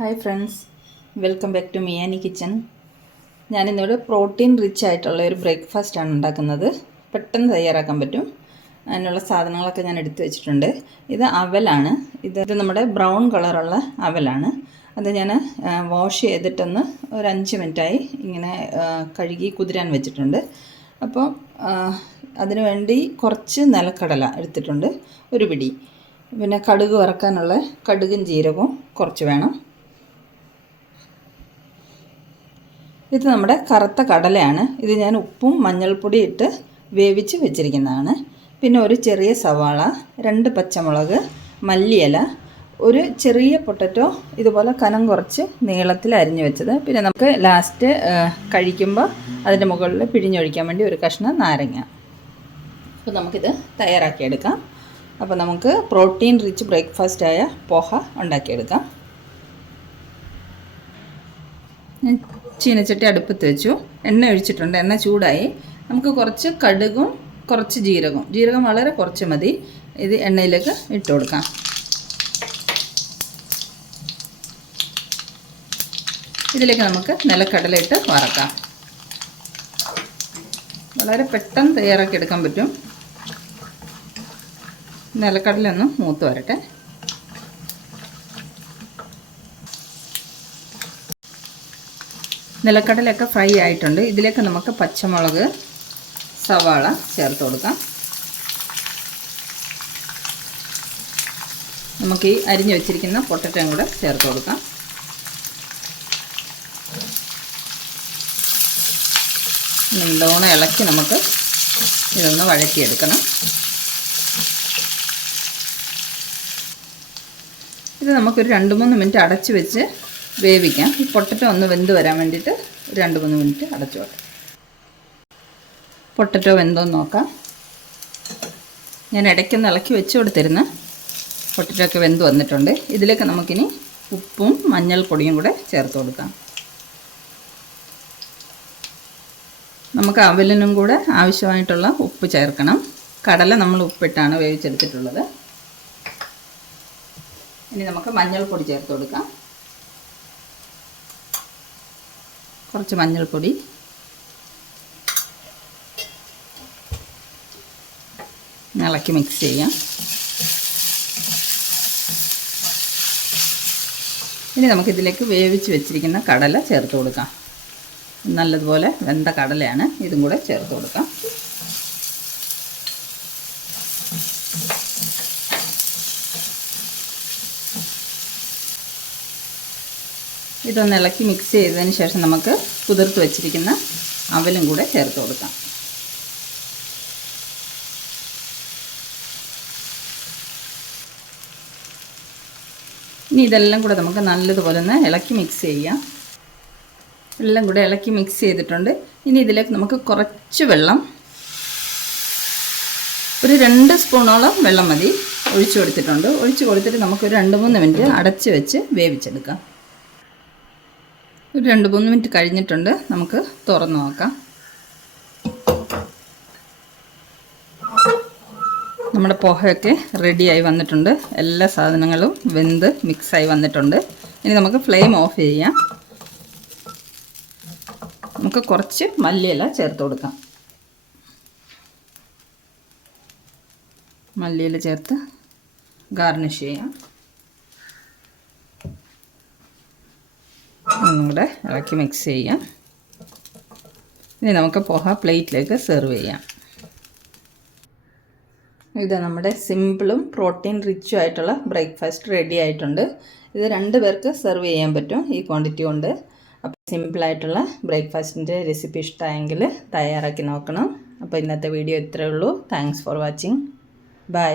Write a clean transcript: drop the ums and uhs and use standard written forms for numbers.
Hi friends, welcome back to Miyani kitchen. ഞാനിന്നിവിടെ protein rich ആയിട്ടുള്ള ഒരു ബ്രേക്ക്ഫാസ്റ്റാണ് ഉണ്ടാക്കുന്നത്. പെട്ടെന്ന് തയ്യാറാക്കാൻ പറ്റും. അതിനുള്ള സാധനങ്ങളൊക്കെ ഞാൻ എടുത്തു വെച്ചിട്ടുണ്ട്. ഇത് അവലാണ്. ഇത് നമ്മുടെ ബ്രൗൺ കളറുള്ള അവലാണ്. അത് ഞാൻ വാഷ് ചെയ്തിട്ടൊന്ന് ഒരു 5 മിനിറ്റായി ഇങ്ങനെ കഴുകി കുതിരാൻ വെച്ചിട്ടുണ്ട്. അപ്പോൾ അതിനു വേണ്ടി കുറച്ച് നിലക്കടല എടുത്തിട്ടുണ്ട്, ഒരു പിടി. പിന്നെ കടുക് വറക്കാനുള്ള കടുകും ജീരകവും കുറച്ച് വേണം. ഇത് നമ്മുടെ കറുത്ത കടലയാണ്. ഇത് ഞാൻ ഉപ്പും മഞ്ഞൾപ്പൊടി ഇട്ട് വേവിച്ച് വെച്ചിരിക്കുന്നതാണ്. പിന്നെ ഒരു ചെറിയ സവാള, 2 പച്ചമുളക്, മല്ലിയില, ഒരു ചെറിയ പൊട്ടറ്റോ ഇതുപോലെ കനം കുറച്ച് നീളത്തിൽ അരിഞ്ഞു വെച്ചത്. പിന്നെ നമുക്ക് ലാസ്റ്റ് കഴിക്കുമ്പോൾ അതിൻ്റെ മുകളിൽ പിഴിഞ്ഞൊഴിക്കാൻ വേണ്ടി ഒരു കഷ്ണം നാരങ്ങ. അപ്പോൾ നമുക്കിത് തയ്യാറാക്കിയെടുക്കാം. അപ്പോൾ നമുക്ക് പ്രോട്ടീൻ റിച്ച് ബ്രേക്ക്ഫാസ്റ്റായ പോഹ ഉണ്ടാക്കിയെടുക്കാം. ഞാൻ ചീനച്ചട്ടി അടുപ്പത്ത് വെച്ചു, എണ്ണ ഒഴിച്ചിട്ടുണ്ട്. എണ്ണ ചൂടായി. നമുക്ക് കുറച്ച് കടുകും കുറച്ച് ജീരകം വളരെ കുറച്ച് മതി. ഇത് എണ്ണയിലേക്ക് ഇട്ട് കൊടുക്കാം. ഇതിലേക്ക് നമുക്ക് നിലക്കടല ഇട്ട് വറക്കാം. വളരെ പെട്ടെന്ന് തയ്യാറാക്കി എടുക്കാൻ പറ്റും. നിലക്കടല ഒന്ന് മൂത്ത് വരട്ടെ. നിലക്കടലയൊക്കെ ഫ്രൈ ആയിട്ടുണ്ട്. ഇതിലേക്ക് നമുക്ക് പച്ചമുളക്, സവാള ചേർത്ത് കൊടുക്കാം. നമുക്ക് ഈ അരിഞ്ഞു വെച്ചിരിക്കുന്ന പൊട്ടറ്റോയും കൂടെ ചേർത്ത് കൊടുക്കാം. നല്ലോണം ഇളക്കി നമുക്ക് ഇതൊന്ന് വഴറ്റിയെടുക്കണം. ഇത് നമുക്കൊരു 2-3 മിനിറ്റ് അടച്ച് വെച്ച് വേവിക്കാം. ഈ പൊട്ടറ്റോ ഒന്ന് വെന്ത് വരാൻ വേണ്ടിയിട്ട് 2-3 മിനിറ്റ് അടച്ചോട്ടെ. പൊട്ടറ്റോ വെന്തോന്ന് നോക്കാം. ഞാൻ ഇടയ്ക്കൊന്ന് ഇളക്കി വെച്ച് കൊടുത്തിരുന്ന പൊട്ടറ്റോ ഒക്കെ വെന്ത് വന്നിട്ടുണ്ട്. ഇതിലേക്ക് നമുക്കിനി ഉപ്പും മഞ്ഞൾപ്പൊടിയും കൂടെ ചേർത്ത് കൊടുക്കാം. നമുക്ക് അവലിനും കൂടെ ആവശ്യമായിട്ടുള്ള ഉപ്പ് ചേർക്കണം. കടല നമ്മൾ ഉപ്പിട്ടാണ് വേവിച്ചെടുത്തിട്ടുള്ളത്. ഇനി നമുക്ക് മഞ്ഞൾപ്പൊടി ചേർത്ത് കൊടുക്കാം. കുറച്ച് മഞ്ഞൾപ്പൊടി, ഇളക്കി മിക്സ് ചെയ്യാം. ഇനി നമുക്കിതിലേക്ക് വേവിച്ച് വെച്ചിരിക്കുന്ന കടല ചേർത്ത് കൊടുക്കാം. നല്ലതുപോലെ വെന്ത കടലയാണ്, ഇതും കൂടെ ചേർത്ത് കൊടുക്കാം. ഇതൊന്ന് ഇളക്കി മിക്സ് ചെയ്തതിന് ശേഷം നമുക്ക് കുതിർത്ത് വെച്ചിരിക്കുന്ന അവലും കൂടെ ചേർത്ത് കൊടുക്കാം. ഇനി ഇതെല്ലാം കൂടെ നമുക്ക് നല്ലതുപോലെ ഒന്ന് ഇളക്കി മിക്സ് ചെയ്യാം. എല്ലാം കൂടെ ഇളക്കി മിക്സ് ചെയ്തിട്ടുണ്ട്. ഇനി ഇതിലേക്ക് നമുക്ക് കുറച്ച് വെള്ളം, ഒരു 2 സ്പൂണോളം വെള്ളം മതി, ഒഴിച്ചു കൊടുത്തിട്ടുണ്ട്. ഒഴിച്ചു കൊടുത്തിട്ട് നമുക്കൊരു 2-3 മിനിറ്റ് അടച്ച് വെച്ച് വേവിച്ചെടുക്കാം. ഒരു 2-3 മിനിറ്റ് കഴിഞ്ഞിട്ടുണ്ട്. നമുക്ക് തുറന്ന് നോക്കാം. നമ്മുടെ പോഹയൊക്കെ റെഡിയായി വന്നിട്ടുണ്ട്. എല്ലാ സാധനങ്ങളും വെന്ത് മിക്സായി വന്നിട്ടുണ്ട്. ഇനി നമുക്ക് ഫ്ലെയിം ഓഫ് ചെയ്യാം. നമുക്ക് കുറച്ച് മല്ലിയില ചേർത്ത് കൊടുക്കാം. മല്ലിയില ചേർത്ത് ഗാർണിഷ് ചെയ്യാം. ഒന്നുകൂടെ ഇളക്കി മിക്സ് ചെയ്യാം. ഇനി നമുക്ക് പോഹ പ്ലേറ്റിലേക്ക് സെർവ് ചെയ്യാം. ഇത് നമ്മുടെ സിമ്പിളും പ്രോട്ടീൻ റിച്ചും ആയിട്ടുള്ള ബ്രേക്ക്ഫാസ്റ്റ് റെഡി ആയിട്ടുണ്ട്. ഇത് 2 പേർക്ക് സെർവ് ചെയ്യാൻ പറ്റും ഈ ക്വാണ്ടിറ്റി കൊണ്ട്. അപ്പോൾ സിമ്പിളായിട്ടുള്ള ബ്രേക്ക്ഫാസ്റ്റിൻ്റെ റെസിപ്പി ഇഷ്ടമായെങ്കിൽ തയ്യാറാക്കി നോക്കണം. അപ്പോൾ ഇന്നത്തെ വീഡിയോ ഇത്രയേ ഉള്ളൂ. Thanks for watching. ബൈ.